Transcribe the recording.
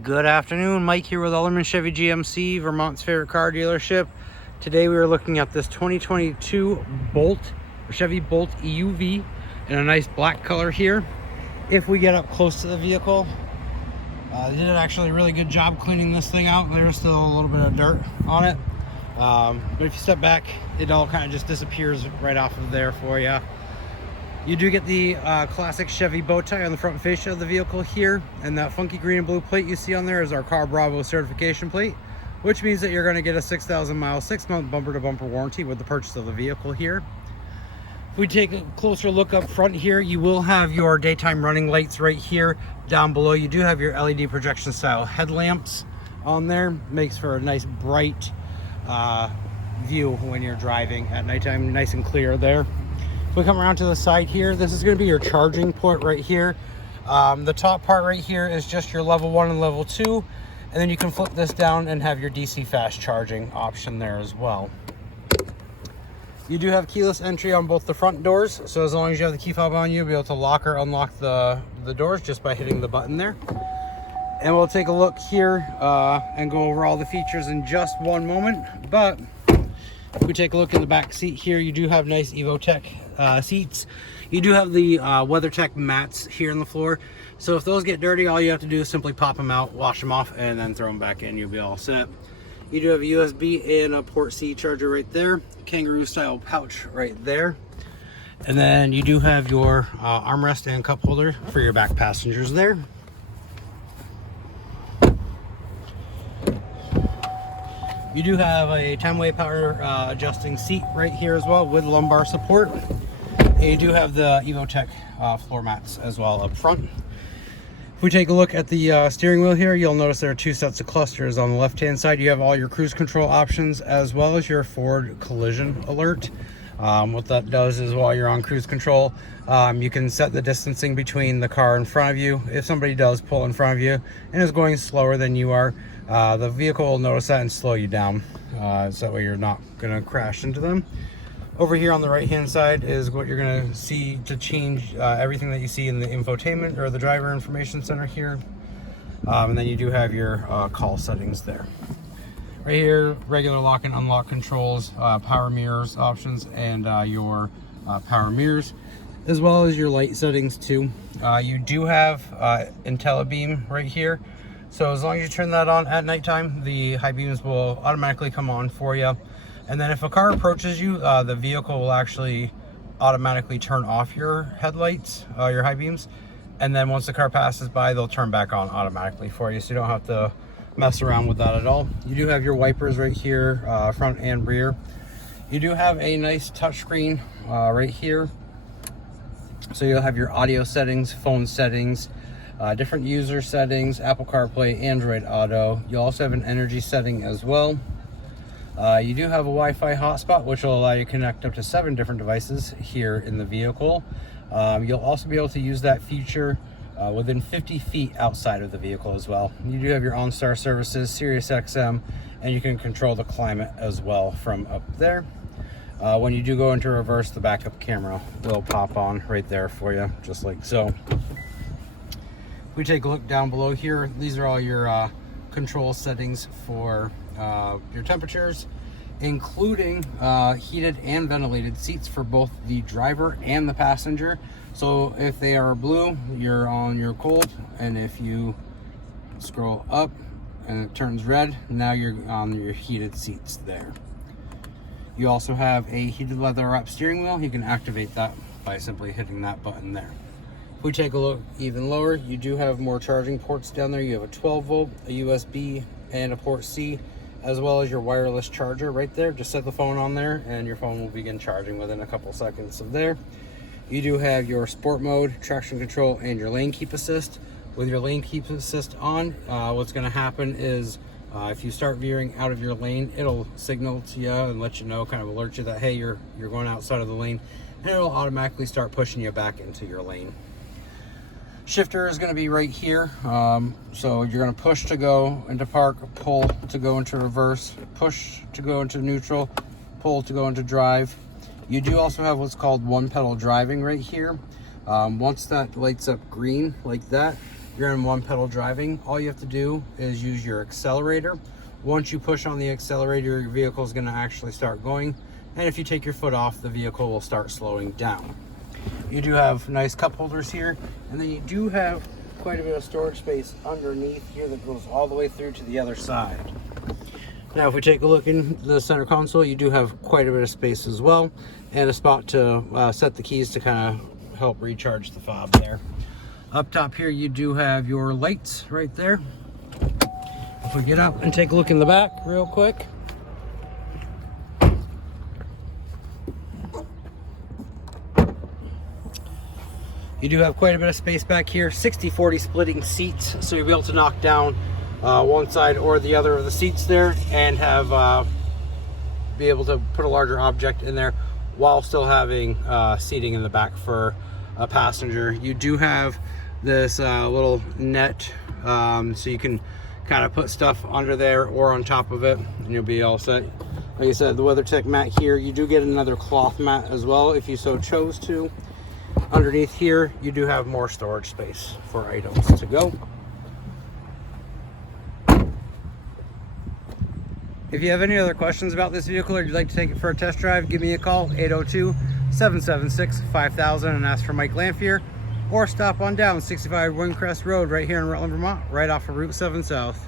Good afternoon, Mike here with Ellerman Chevy GMC, Vermont's favorite car dealership. Today we are looking at this 2022 Chevy Bolt EUV in a nice black color here. If we get up close to the vehicle, they did actually a really good job cleaning this thing out. There's still a little bit of dirt on it, but if you step back, it all kind of just disappears right off of there for you. You do get the classic Chevy bow tie on the front fascia of the vehicle here, and that funky green and blue plate you see on there is our Car Bravo certification plate, which means that you're going to get a 6,000 mile, 6-month bumper-to-bumper warranty with the purchase of the vehicle here. If we take a closer look up front here, you will have your daytime running lights right here. Down below, you do have your LED projection style headlamps on there. Makes for a nice bright view when you're driving at nighttime, nice and clear there. If we come around to the side here, this is going to be your charging port right here. The top part right here is just your level 1 and level 2, and then you can flip this down and have your DC fast charging option there as well. You do have keyless entry on both the front doors, so as long as you have the key fob on you, you'll be able to lock or unlock the doors just by hitting the button there. And we'll take a look here and go over all the features in just one moment. But if we take a look in the back seat here, you do have nice EvoTech seats. You do have the WeatherTech mats here on the floor, so if those get dirty, all you have to do is simply pop them out, wash them off, and then throw them back in. You'll be all set. You do have a USB and a port C charger right there, kangaroo style pouch right there, and then you do have your armrest and cup holder for your back passengers there. You do have a 10-way power adjusting seat right here as well with lumbar support. And you do have the EvoTech floor mats as well up front. If we take a look at the steering wheel here, you'll notice there are 2 sets of clusters. On the left-hand side, you have all your cruise control options as well as your forward collision alert. What that does is while you're on cruise control, you can set the distancing between the car in front of you. If somebody does pull in front of you and is going slower than you are, the vehicle will notice that and slow you down, so that way you're not going to crash into them. Over here on the right hand side is what you're going to see to change everything that you see in the infotainment or the driver information center here, and then you do have your call settings there. Right here, regular lock and unlock controls, power mirrors options, and your power mirrors, as well as your light settings too. You do have IntelliBeam right here. So as long as you turn that on at nighttime, the high beams will automatically come on for you. And then if a car approaches you, the vehicle will actually automatically turn off your headlights, your high beams. And then once the car passes by, they'll turn back on automatically for you. So you don't have to mess around with that at all. You do have your wipers right here, front and rear. You do have a nice touchscreen right here. So you'll have your audio settings, phone settings, different user settings, Apple CarPlay, Android Auto. You also have an energy setting as well. You do have a Wi-Fi hotspot, which will allow you to connect up to 7 different devices here in the vehicle. You'll also be able to use that feature within 50 feet outside of the vehicle as well. You do have your OnStar services, Sirius XM, and you can control the climate as well from up there. When you do go into reverse, the backup camera will pop on right there for you, just like so. If we take a look down below here, these are all your control settings for your temperatures, including heated and ventilated seats for both the driver and the passenger. So if they are blue, you're on your cold, and if you scroll up and it turns red, now you're on your heated seats there. You also have a heated leather wrap steering wheel. You can activate that by simply hitting that button there. If we take a look even lower, you do have more charging ports down there. You have a 12 volt, a USB, and a port C, as well as your wireless charger right there. Just set the phone on there and your phone will begin charging within a couple seconds of there. You do have your sport mode, traction control, and your lane keep assist. With your lane keep assist on, what's going to happen is if you start veering out of your lane, it'll signal to you and let you know, kind of alert you that, hey, you're going outside of the lane, and it'll automatically start pushing you back into your lane. Shifter is going to be right here, so you're going to push to go into park, pull to go into reverse, push to go into neutral, pull to go into drive. You do also have what's called one pedal driving right here. Once that lights up green like that, you're in one pedal driving. All you have to do is use your accelerator. Once you push on the accelerator, your vehicle is going to actually start going. And if you take your foot off, the vehicle will start slowing down. You do have nice cup holders here, and then you do have quite a bit of storage space underneath here that goes all the way through to the other side. Now if we take a look in the center console, you do have quite a bit of space as well, and a spot to set the keys to kind of help recharge the fob there. Up top here you do have your lights right there. If we get up and take a look in the back real quick. You do have quite a bit of space back here, 60-40 splitting seats, so you'll be able to knock down one side or the other of the seats there and have be able to put a larger object in there while still having seating in the back for a passenger. You do have this little net, so you can kind of put stuff under there or on top of it and you'll be all set. Like I said, the WeatherTech mat here, you do get another cloth mat as well if you so chose to. Underneath here you do have more storage space for items to go. If you have any other questions about this vehicle or you'd like to take it for a test drive, give me a call, 802-776-5000, and ask for Mike Lanphier, or stop on down 65 Windcrest Road right here in Rutland, Vermont, right off of Route 7 South.